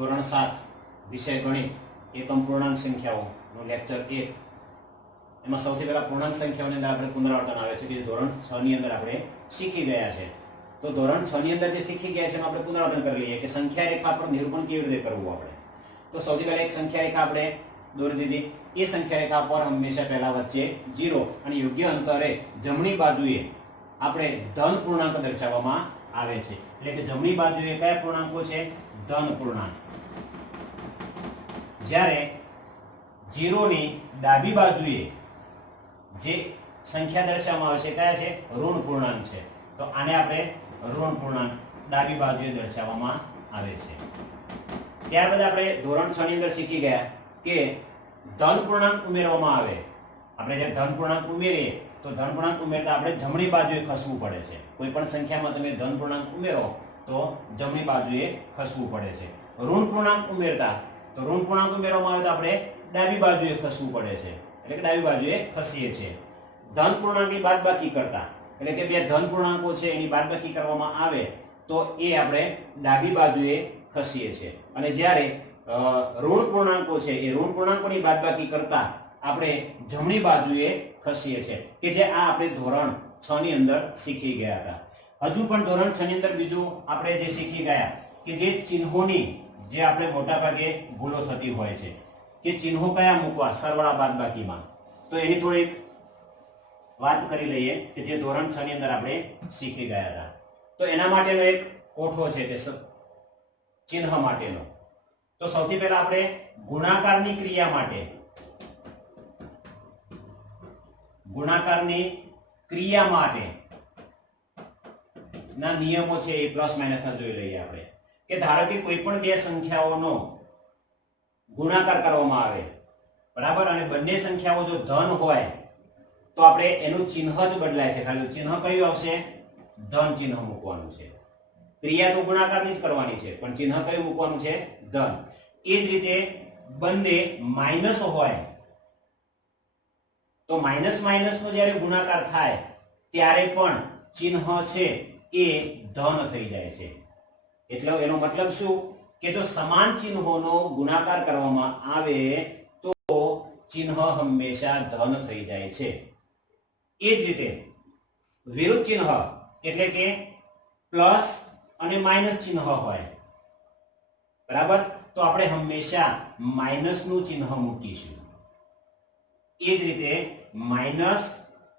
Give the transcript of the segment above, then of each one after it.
ધોરણ 7 વિષય ગણિત એકમ પૂર્ણાંક સંખ્યાઓનો લેક્ચર 1 એમાં સૌથી પહેલા પૂર્ણાંક સંખ્યાઓની અંદર આપણે પુનરાવર્તન આવે છે કે ધોરણ 6 ની અંદર આપણે શીખી ગયા છે. તો ધોરણ 6 ની અંદર જે શીખી ગયા છે એનું આપણે પુનરાવર્તન કરી લઈએ કે સંખ્યા રેખા પર નિરૂપણ કેવી રીતે કરવું આપણે. તો સૌથી પહેલા એક સંખ્યા રેખા આપણે દોરી દીધી. એ સંખ્યા રેખા પર હંમેશા પહેલા વચ્ચે 0 અને યોગ્ય અંતરે જમણી બાજુએ આપણે ધન પૂર્ણાંક દર્શાવવામાં આવે છે. એટલે કે જમણી બાજુએ કયા પૂર્ણાંકો છે? ધન પૂર્ણાંક. જ્યારે 0 ની ડાબી બાજુએ જે સંખ્યા દર્શાવવામાં આવે છે કયા છે? ઋણ પૂર્ણાંક છે. તો આને આપણે ઋણ પૂર્ણાંક ડાબી બાજુએ દર્શાવવામાં આવે છે. ત્યારબાદ આપણે ધોરણ 6 ની અંદર શીખી ગયા કે ધન પૂર્ણાંક ઉમેરવામાં આવે. આપણે જે ધન પૂર્ણાંક ઉમેરીએ તો ધન પૂર્ણાંક ઉમેરતા આપણે જમણી બાજુએ ખસવું પડે છે. કોઈ પણ સંખ્યામાં તમે ધન પૂર્ણાંક ઉમેરો તો જમણી બાજુએ ખસવું પડે છે. ઋણ પૂર્ણાંક ઉમેરતા તો ઋણ પૂર્ણાંક ઉમેરવામાં આવે તો આપણે ડાબી બાજુએ ખસવું પડે છે. એટલે કે ડાબી બાજુએ ખસીએ છીએ. ધન પૂર્ણાંકની બાદબાકી કરતા એટલે કે બે ધન પૂર્ણાંકો છે એની બાદબાકી કરવામાં આવે તો એ આપણે ડાબી બાજુએ ખસીએ છીએ. અને જ્યારે ઋણ પૂર્ણાંકો છે એ ઋણ પૂર્ણાંકોની બાદબાકી કરતા આપણે જમણી બાજુએ ખસીએ છીએ કે જે આ આપણે ધોરણ 6 ની અંદર શીખી ગયા હતા. હજુ પણ ધોરણ 6 ની અંદર બીજું આપણે જે શીખી ગયા કે જે ચિહ્નોની જે આપણે મોટા ભાગે ભૂલો થતી હોય છે કે ચિહ્નો કયા મૂકવા સરવાળા બાદબાકીમાં. તો એની થોડી વાત કરી લઈએ કે જે ધોરણ 6 ની અંદર આપણે શીખી ગયા હતા. તો એના માટેનો એક કોઠો છે કે ચિહ્ન માટેનો. તો સૌથી પહેલા આપણે ગુણાકારની ક્રિયા માટે ના નિયમો છે એ પ્લસ માઇનસ ના જોઈ લઈએ આપણે. કે ધારો કે કોઈ પણ બે સંખ્યાઓનો ગુણાકાર કરવામાં આવે બરાબર અને બંને સંખ્યાઓ જો ધન હોય તો આપણે એનું ચિહ્ન જ બદલાય છે. ખાલી ચિહ્ન કયું આવશે? ધન ચિહ્ન મૂકવાનું છે. ક્રિયા તો ગુણાકારની જ કરવાની છે પણ ચિહ્ન કયું મૂકવાનું છે? ધન. એ જ રીતે બંને માઇનસ હોય તો માઇનસ માઇનસ નો જ્યારે ગુણાકાર થાય ત્યારે પણ ચિહ્ન છે એ ધન થઈ જાય છે. એટલે એનો મતલબ શું કે જો સમાન ચિહ્નોનો ગુણાકાર કરવામાં આવે તો ચિહ્ન હંમેશા ધન થઈ જાય છે. એ જ રીતે વિરુદ્ધ ચિહ્ન એટલે કે પ્લસ અને માઇનસ ચિહ્ન હોય બરાબર તો આપણે હંમેશા માઇનસ નું ચિહ્ન મૂકીશું. એ જ રીતે માઇનસ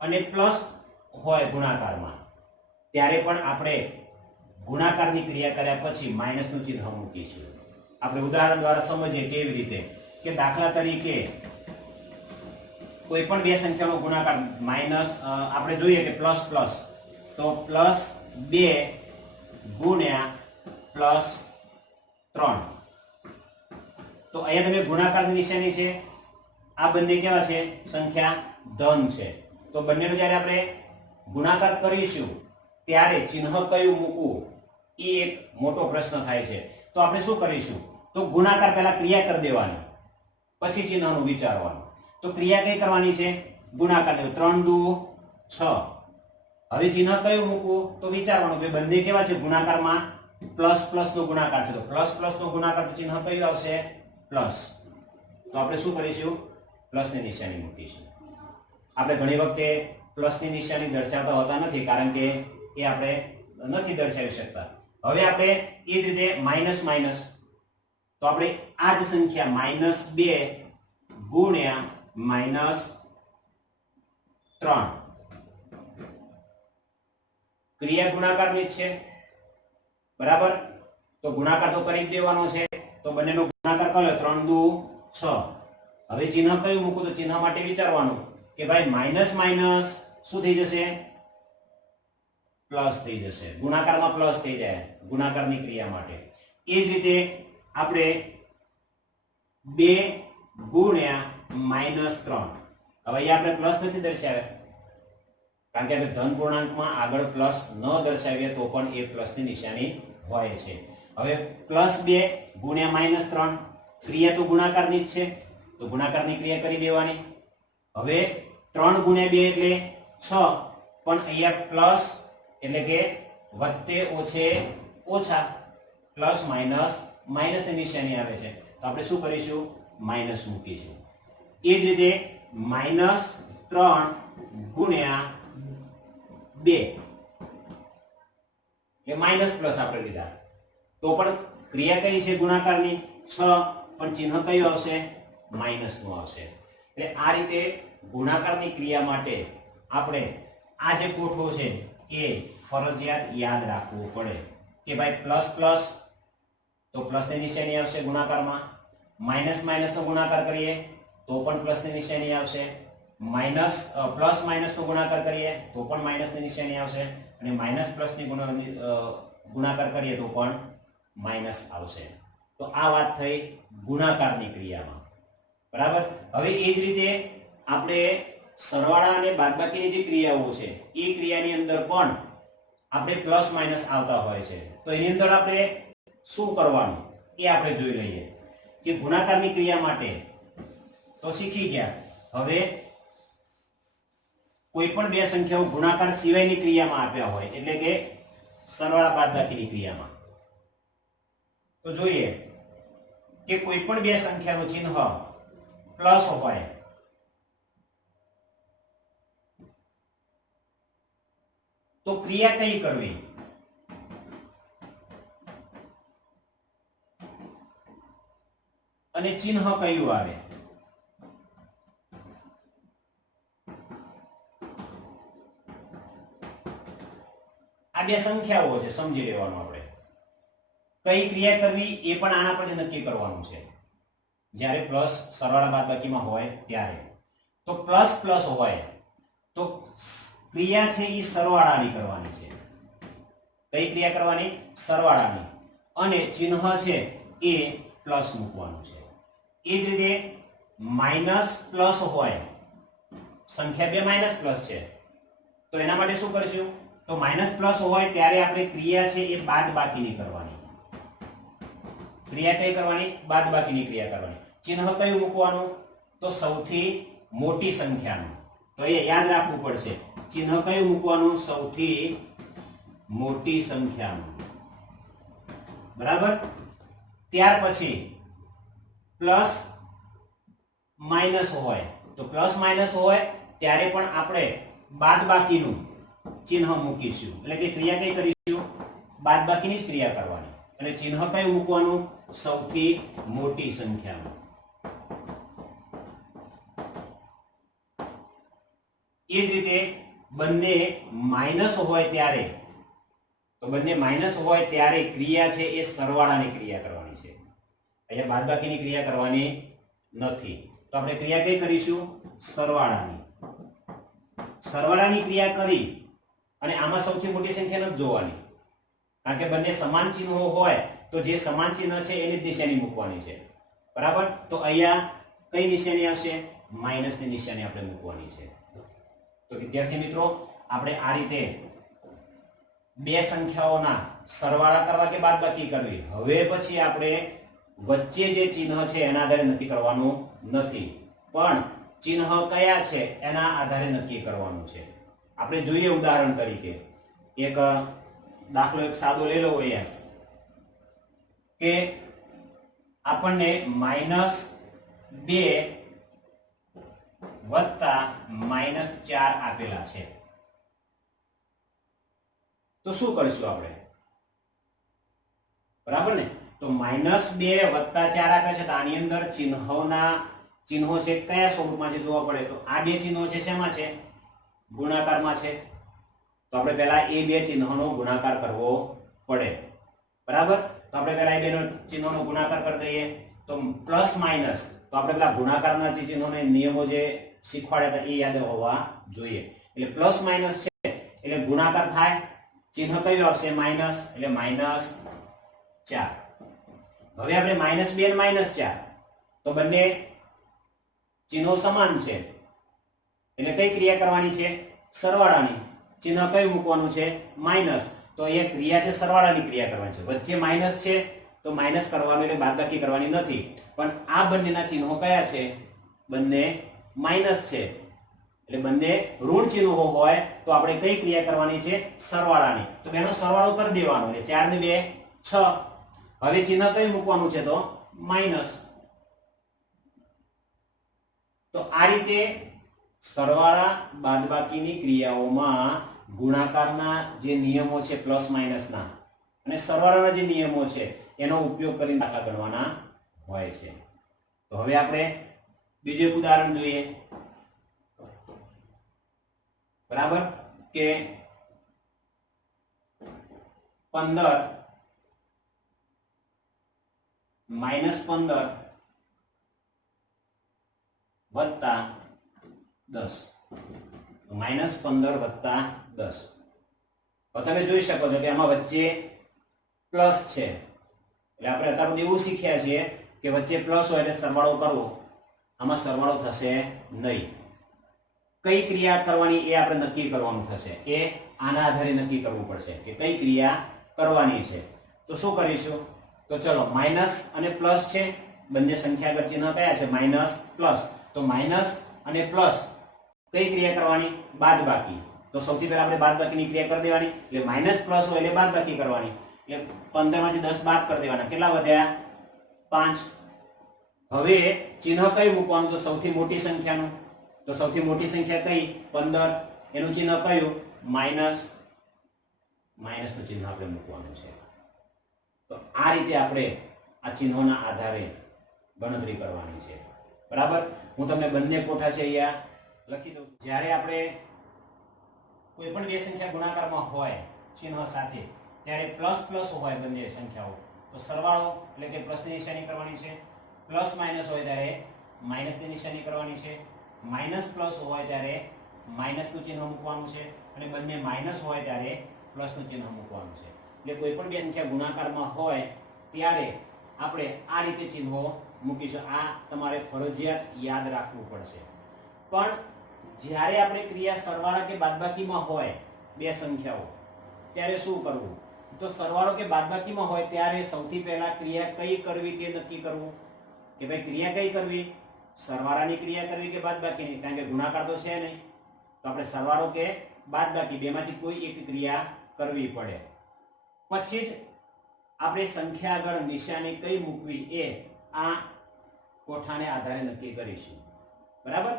અને પ્લસ હોય ગુણાકારમાં ત્યારે પણ આપણે ગુણાકારની ક્રિયા કર્યા પછી માઇનસ નું ચિહ્ન મૂકીશું. આપણે ઉદાહરણ દ્વારા સમજીએ કેવી રીતે કે દાખલા તરીકે કોઈ પણ બે સંખ્યાનો ગુણાકાર માઇનસ આપણે જોઈએ કે પ્લસ પ્લસ તો પ્લસ 2 ગુણ્યા પ્લસ 3. તો અહીંયા તમે ગુણાકારની નિશાની છે. આ બંને કેવા છે? સંખ્યા ધન છે. તો બંનેનો જ્યારે આપણે ગુણાકાર કરીશું ત્યારે ચિહ્ન કયું મૂકવું એ એક મોટો પ્રશ્ન થાય છે. તો આપણે શું કરીશું? તો ગુણાકાર પહેલા ક્રિયા કરી દેવાની પછી ચિહ્નનું વિચારવાનું. તો ક્રિયા કઈ કરવાની છે? ગુણાકાર. 3 દુ 6. હવે ચિહ્ન કયું મૂકવું? તો વિચારવાનું કે બંને કેવા છે? ગુણાકારમાં પ્લસ પ્લસ નો ગુણાકાર છે. તો પ્લસ પ્લસ નો ગુણાકાર તો ચિહ્ન કયું આવશે? પ્લસ. તો આપણે શું કરીશું? પ્લસ ની નિશાની મૂકીશું. આપણે ઘણી વખતે પ્લસ ની નિશાની દર્શાવતા હોતા નથી કારણ કે એ આપણે નથી દર્શાવી શકતા. હવે આપણે એ જ રીતે માઇનસ માઇનસ તો આપણે આ જ સંખ્યા -2 ગુણ્યા -3 ક્રિયા ગુણાકારની જ છે બરાબર. તો ગુણાકાર તો કરી જ દેવાનો છે. તો બંનેનો ગુણાકાર કર્યો 3 દુ 6. હવે ચિહ્ન કયું મૂકું? તો ચિહ્ન માટે વિચારવાનું કે ભાઈ માઇનસ માઇનસ શું થઈ જશે? પ્લસ થઈ જશે. ગુણાકારમાં પ્લસ થઈ જાય ગુણાકારની ક્રિયા માટે. એ જ રીતે આપણે 2 ગુણ્યા -3. હવે અહીંયા આપણે પ્લસ નથી દર્શાવ્યા કારણ કે આપણે ધન પૂર્ણાંકમાં આગળ પ્લસ ન દર્શાવીએ તો પણ એ પ્લસની નિશાની હોય છે. હવે +2 ગુણ્યા -3 ક્રિયા તો ગુણાકારની જ છે. તો ગુણાકારની ક્રિયા કરી દેવાની. હવે 3 ગુણ્યા 2 એટલે 6 પણ અહીંયા પ્લસ એટલે કે વત્તે ઓછે ઓછા પ્લસ માઇનસ માઇનસની નિશાની આવે છે તો આપણે શું કરીશું માઇનસ મૂકીશું એ જ રીતે -3 ગુણ્યા 2 એ માઇનસ પ્લસ આપણે લીધા તો પણ ક્રિયા કઈ છે ગુણાકારની 6 પણ ચિહ્ન કયું આવશે માઇનસ નું આવશે એટલે આ રીતે ગુણાકારની ક્રિયા માટે આપણે આ જે કોઠો છે એ ફરજિયાત યાદ રાખવું પડે કે ભાઈ પ્લસ પ્લસ તો પ્લસની નિશાની આવશે ગુણાકારમાં માઇનસ માઇનસ નો ગુણાકાર કરીએ તો પણ પ્લસની નિશાની આવશે માઇનસ પ્લસ માઇનસ નો ગુણાકાર કરીએ તો પણ માઇનસની નિશાની આવશે અને માઇનસ પ્લસ ની ગુણાકાર કરીએ તો પણ માઇનસ આવશે તો આ વાત થઈ ગુણાકારની ક્રિયામાં બરાબર હવે એ જ રીતે આપણે સરવાળા અને બાદબાકીની જે ક્રિયાઓ છે એ ક્રિયાની અંદર પણ આપણે પ્લસ માઇનસ આવતા હોય છે તો એની અંદર આપણે શું કરવાનું એ આપણે જોઈ લઈએ કે ગુણાકારની ક્રિયા માટે તો શીખી ગયા હવે કોઈ પણ બે સંખ્યાઓ ગુણાકાર સિવાયની ક્રિયામાં આપ્યા હોય એટલે કે સરવાળા બાદબાકીની ક્રિયામાં તો જોઈએ કે કોઈ પણ બે સંખ્યાનું ચિહ્ન પ્લસ હોય તો ક્રિયા કઈ કરવી અને ચિહ્ન કયું આવે આ બે સંખ્યાઓ છે સમજી લેવાનું આપણે કઈ ક્રિયા કરવી એ પણ આના પર જ નક્કી કરવાનું છે જ્યારે પ્લસ સરવાળા બાદબાકીમાં હોય ત્યારે તો પ્લસ પ્લસ હોય તો ક્રિયા છે એ સરવાળાની કરવાની છે કઈ ક્રિયા કરવાની સરવાળાની અને ચિહ્ન છે એ પ્લસ મૂકવાનું છે એ જ રીતે માઇનસ પ્લસ હોય સંખ્યા બે માઇનસ પ્લસ છે તો એના માટે શું કરીશું તો માઇનસ પ્લસ હોય ત્યારે આપણે ક્રિયા છે એ બાદબાકીની કરવાની ક્રિયા કઈ કરવાની બાદબાકીની ક્રિયા કરવાની ચિહ્ન કયું મૂકવાનું તો સૌથી મોટી સંખ્યાનું તો એ યાદ રાખવું પડશે ચિહ્ન કયું મૂકવાનું સૌથી મોટી સંખ્યાનું બરાબર ત્યાર પછી પ્લસ માઇનસ હોય તો પ્લસ માઇનસ હોય ત્યારે પણ આપણે બાદબાકીનું ચિહ્ન મૂકીશું એટલે કે ક્રિયા કઈ કરીશું બાદબાકીની જ ક્રિયા કરવાની અને ચિહ્ન કયું મૂકવાનું સૌથી મોટી સંખ્યાનું એ જ રીતે બંને માઇનસ હોય ત્યારે તો બંને માઇનસ હોય ત્યારે ક્રિયા છે એ સરવાળાની ક્રિયા કરવાની છે અહીંયા બાદબાકીની ક્રિયા કરવાની નથી તો આપણે ક્રિયા કઈ કરીશું સરવાળાની સરવાળાની ક્રિયા કરી અને આમાં સૌથી મોટી સંખ્યા નથી જોવાની કારણ કે બંને સમાન ચિહ્નો હોય તો જે સમાન ચિહ્ન છે એની જ નિશાની મૂકવાની છે બરાબર તો અહીંયા કઈ નિશાની આવશે માઇનસની નિશાની આપણે મૂકવાની છે તો વિદ્યાર્થી મિત્રો આપણે આ રીતે બે સંખ્યાઓના સરવાળા કરવા કે બાદબાકી કરવી હવે પછી આપણે વચ્ચે જે ચિહ્ન છે એના આધારે નક્કી કરવાનું નથી પણ ચિહ્ન કયા છે એના આધારે નક્કી કરવાનું છે આપણે જોઈએ ઉદાહરણ તરીકે એક દાખલો એક સાદો લઈ લો અહીંયા કે આપણને -2 વત્તા -4 આપેલા છે તો શું કરીશું આપણે બરાબર ને તો -2 વત્તા 4 આપે છે તો આની અંદર ચિહ્નો છે કયા સ્વરૂપમાં છે જોવા પડે તો આ બે ચિહ્નો છે શેમાં છે ગુણાકારમાં છે તો આપણે પહેલા એ બે ચિહ્નોનો ગુણાકાર કરવો પડે બરાબર તો આપણે પહેલા એ બે ચિહ્નોનો ગુણાકાર કરી દઈએ તો પ્લસ માઇનસ તો આપણે પેલા ગુણાકારના જે ચિહ્નોને નિયમો જે શીખવાડ્યા હતા એ યાદ હોવા જોઈએ એટલે પ્લસ માઇનસ છે એટલે ગુણાકાર થાય ચિહ્ન કયું આવશે માઇનસ એટલે -4 હવે આપણે -2 અને -4 તો બંને ચિહ્નો સમાન છે એટલે કઈ ક્રિયા કરવાની છે સરવાળાની ચિહ્ન કયું મૂકવાનું છે માઇનસ તો અહીંયા ક્રિયા છે સરવાળાની ક્રિયા કરવાની છે વચ્ચે માઇનસ છે તો માઇનસ કરવાનું એટલે બાદબાકી કરવાની નથી પણ આ બંનેના ચિહ્નો કયા છે બંને માઇનસ છે એટલે બંને ઋણ ચિહ્નો હોય તો આપણે કઈ ક્રિયા કરવાની છે સરવાળાની તો બેનો સરવાળો કરી દેવાનો એટલે 4 ને 2 6 હવે ચિહ્ન કયું મૂકવાનું છે? તો માઇનસ. તો આ રીતે સરવાળા બાદબાકીની ક્રિયાઓમાં ગુણાકારના જે નિયમો છે પ્લસ માઇનસના અને સરવાળાના જે નિયમો છે એનો ઉપયોગ કરીને દાખલા ગણવાના હોય છે. તો હવે આપણે બીજું એક ઉદાહરણ જોઈએ. બરાબર કે 15 -15 વત્તા 10. -15 વત્તા 10. હવે તમે જોઈ શકો છો કે આમાં વચ્ચે પ્લસ છે. એટલે આપણે અત્યાર સુધી એવું શીખ્યા છીએ કે વચ્ચે પ્લસ હોય એટલે સરવાળો કરવો. આમાં સરવાળો થશે નહીં. કઈ ક્રિયા કરવાની એ આપણે નક્કી કરવાનું થશે. એ આના આધારે નક્કી કરવું પડશે કે કઈ ક્રિયા કરવાની છે. તો શું કરીશું? તો ચલો માઇનસ અને પ્લસ છે, બંને સંખ્યા આગળ ચિહ્ન કયા છે? Minus plus. તો માઇનસ અને પ્લસ કઈ ક્રિયા કરવાની? બાદબાકી. તો સૌથી પહેલા આપણે બાદબાકીની ક્રિયા કરી દેવાની. એટલે માઇનસ પ્લસ હોય એટલે બાદબાકી કરવાની. એટલે 15 માંથી 10 બાદ કરી દેવાના. કેટલા વધ્યા? 5. હવે ચિહ્ન કયું મૂકવાનું? તો સૌથી મોટી સંખ્યાનું. તો સૌથી મોટી સંખ્યા કઈ? 15. એનું ચિહ્ન કયું? માઇનસ. માઇનસનું ચિહ્ન આપણે મૂકવાનું છે. તો આ રીતે આપણે આ ચિહ્નોના આધારે ગણતરી કરવાની છે. બરાબર. હું તમને બંને કોઠા છે અહીંયા લખી દઉં છું. જ્યારે આપણે કોઈ પણ બે સંખ્યા ગુણાકારમાં હોય ચિહ્ન સાથે, ત્યારે પ્લસ પ્લસ હોય બંને સંખ્યાઓ, તો સરવાળો એટલે કે પ્લસની નિશાની કરવાની છે. પ્લસ માઇનસ હોય ત્યારે માઇનસની નિશાની કરવાની છે. માઇનસ પ્લસ હોય ત્યારે માઇનસનું ચિહ્ન મૂકવાનું છે. અને બંને માઇનસ હોય ત્યારે પ્લસનું ચિહ્ન મૂકવાનું છે. એટલે કોઈ પણ બે સંખ્યા ગુણાકારમાં હોય ત્યારે આપણે આ રીતે ચિહ્નો મૂકીશું. આ તમારે ફરજિયાત યાદ રાખવું પડશે. પણ જ્યારે આપણે ક્રિયા સરવાળા કે બાદબાકીમાં હોય બે સંખ્યાઓ, ત્યારે શું કરવું? તો સરવાળો કે બાદબાકીમાં હોય ત્યારે સૌથી પહેલા ક્રિયા કઈ કરવી તે નક્કી કરવું. કે ભાઈ ક્રિયા કઈ કરવી? સરવાળાની ક્રિયા કરવી કે બાદબાકીની? કારણ કે ગુણાકાર તો છે નહીં, તો આપણે સરવાળો કે બાદબાકી બેમાંથી કોઈ એક ક્રિયા કરવી પડે. પછી જ આપણે સંખ્યા આગળ નિશાની કઈ મૂકવી એ આ કોઠાને આધારે નક્કી કરીશું. બરાબર.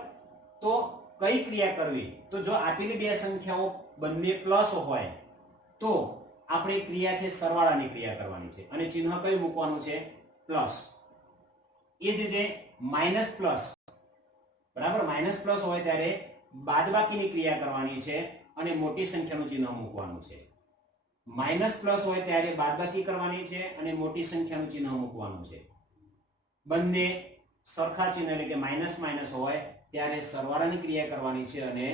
તો કઈ ક્રિયા કરવી? તો જો આપેલી બે સંખ્યાઓ બંને પ્લસ હોય તો આપણે ક્રિયા છે સરવાળાની ક્રિયા કરવાની છે અને ચિહ્ન કયું મૂકવાનું છે? પ્લસ. એ જ રીતે માઇનસ પ્લસ. બરાબર. માઇનસ પ્લસ હોય ત્યારે બાદબાકીની ક્રિયા કરવાની છે અને મોટી સંખ્યાનું ચિહ્ન મૂકવાનું છે. માઇનસ પ્લસ હોય ત્યારે બાદબાકી કરવાની છે અને મોટી સંખ્યાનું ચિહ્ન મૂકવાનું છે. બંને સરખા ચિહ્ન એટલે કે માઇનસ માઇનસ હોય ત્યારે સરવાળાની ક્રિયા કરવાની છે અને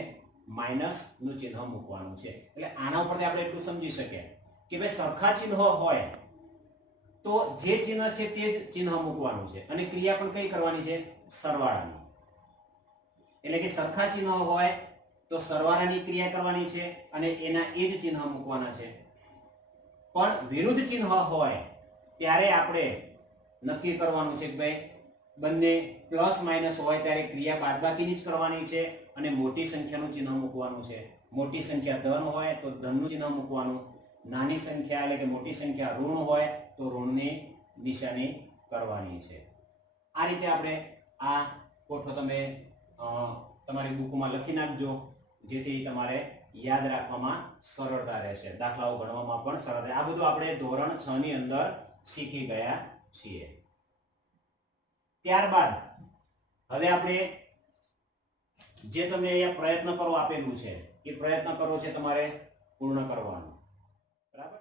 માઇનસ નું ચિહ્ન મૂકવાનું છે. એટલે આના ઉપરથી આપણે એટલું સમજી શકીએ કે ભાઈ સરખા ચિહ્ન હોય તો જે ચિહ્ન છે તે જ ચિહ્ન મૂકવાનું છે અને ક્રિયા પણ કઈ કરવાની છે? સરવાળાની. એટલે કે સરખા ચિહ્ન હોય તો સરવાળાની ક્રિયા કરવાની છે અને એના એ જ ચિહ્ન મૂકવાના છે. પણ વિરુદ્ધ ચિહ્ન હોય ત્યારે આપણે નક્કી કરવાનું છે કે ભાઈ બંને પ્લસ માઇનસ હોય ત્યારે ક્રિયા બાદબાકીની જ કરવાની છે અને મોટી સંખ્યાનું ચિહ્ન મૂકવાનું છે. મોટી સંખ્યા ધન હોય તો ધનનું ચિહ્ન મૂકવાનું. નાની સંખ્યા એટલે કે મોટી સંખ્યા ઋણ હોય તો ઋણની નિશાની કરવાની છે. આ રીતે આપણે આ કોઠો તમે તમારી બુકમાં લખી નાખજો, જેથી તમારે યાદ રાખવામાં સરળતા રહેશે, દાખલાઓ ગણવામાં પણ સરળતા. આ બધું આપણે ધોરણ 6 ની અંદર શીખી ગયા છીએ. ત્યારબાદ હવે આપણે જે તમને અહીંયા પ્રયત્ન કરો આપેલું છે એ પ્રયત્ન કરો છે તમારે પૂર્ણ કરવાનો. બરાબર.